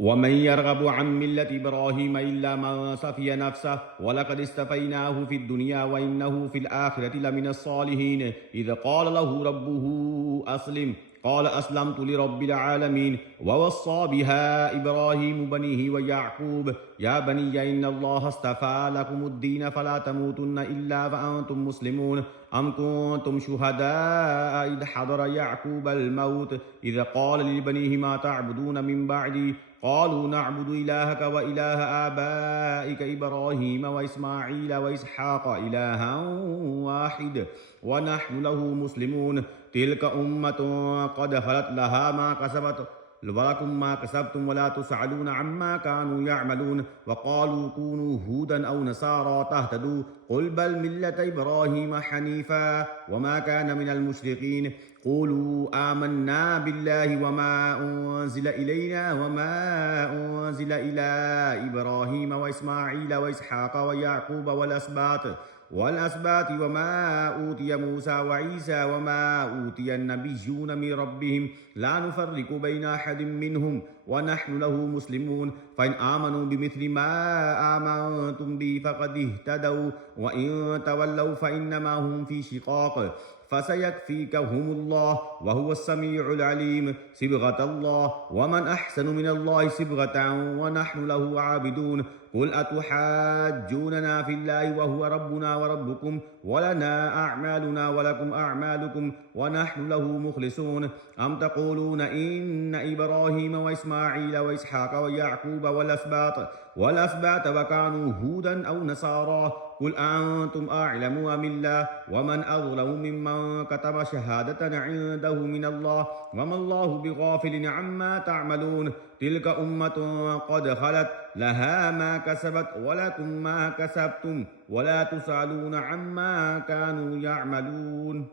ومن يرغب عن ملة إبراهيم إلا من سفي نفسه ولقد استفيناه في الدنيا وإنه في الآخرة لمن الصالحين إذ قال له ربه أسلم قال أسلمت لرب العالمين ووصى بها إبراهيم بنيه ويعقوب يا بني إن الله اصطفى لكم الدين فلا تموتن إلا وأنتم مسلمون أم كنتم شهداء إذ حضر يعقوب الموت إذ قال لبنيه ما تعبدون من بعدي قالوا نعبد إلهك وإله آبائك إبراهيم وإسماعيل وإسحاق إلها واحد ونحن له مسلمون تلك أمة قد خلت لها ما كسبت ولكم ما كسبتم ولا تسألون عما كانوا يعملون وقالوا كونوا هودا أو نصارى تهتدوا قل بل ملة إبراهيم حنيفا وما كان من المشركين قولوا آمنا بالله وما أنزل إلينا وما أنزل إلى إبراهيم وإسماعيل وإسحاق ويعقوب والأسباط وما أوتي موسى وعيسى وما أوتي النبيون من ربهم لا نفرق بين أحد منهم ونحن له مسلمون فإن آمنوا بمثل ما آمنتم به فقد اهتدوا وإن تولوا فإنما هم في شقاق فسيكفيكهم الله وهو السميع العليم صبغة الله ومن أحسن من الله صبغة ونحن له عابدون قل أتحاجوننا في الله وهو ربنا وربكم ولنا أعمالنا ولكم أعمالكم ونحن له مخلصون أم تقولون إن إبراهيم وإسماعيل وإسحاق ويعقوب والأسباط وكانوا هودا أو نصارى قل أنتم أعلم أم الله ومن أظلم ممن كتب شهادة عنده من الله وما الله بغافل عما تعملون تلك أمة قد خلت لها ما كسبت ولكم ما كسبتم ولا تسألون عما كانوا يعملون